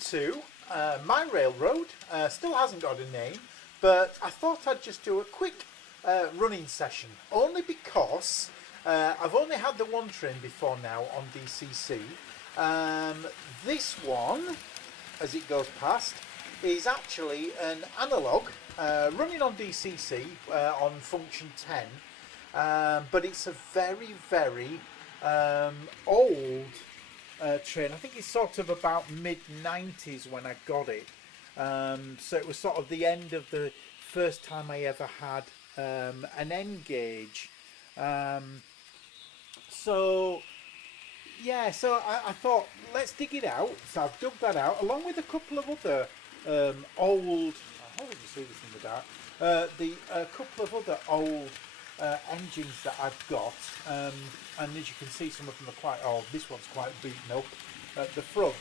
to my railroad. Still hasn't got a name, but I thought I'd just do a quick running session, only because I've only had the one train before now on DCC. This one, as it goes past, is actually an analogue running on DCC on function 10, but it's a very, very old train. I think it's sort of about mid-90s when I got it. So it was sort of the end of the first time I ever had an N gauge. So yeah, so I thought, let's dig it out. So I've dug that out along with a couple of other old, how would you see this in the dark? A couple of other old engines that I've got, and as you can see, some of them are quite old. This one's quite beaten up at the front,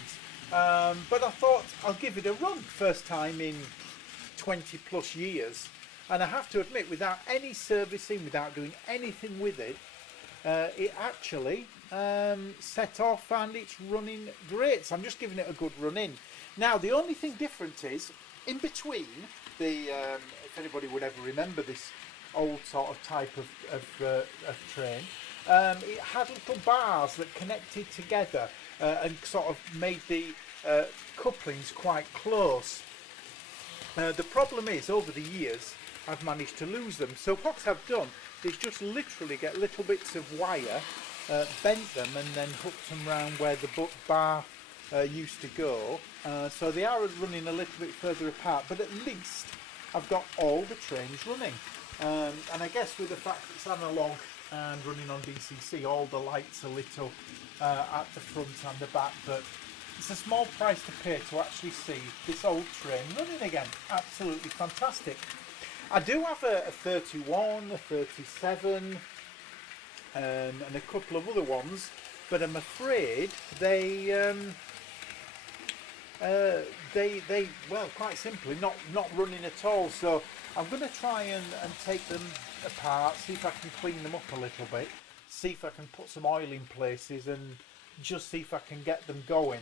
but I thought I'll give it a run. First time in 20 plus years, and I have to admit, without any servicing, without doing anything with it, it actually set off and it's running great. So I'm just giving it a good run in. Now the only thing different is, in between the, if anybody would ever remember this old sort of type of train, it had little bars that connected together and sort of made the couplings quite close. The problem is, over the years I've managed to lose them, so what I've done is just literally get little bits of wire, bent them and then hooked them round where the bar used to go, so they are running a little bit further apart, but at least I've got all the trains running. And I guess with the fact it's analogue and running on DCC, all the lights are lit up at the front and the back, but it's a small price to pay to actually see this old train running again. Absolutely fantastic. I do have a 31, a 37, and a couple of other ones, but I'm afraid they well, quite simply not running at all. So I'm going to try and take them apart, see if I can clean them up a little bit, see if I can put some oil in places and just see if I can get them going.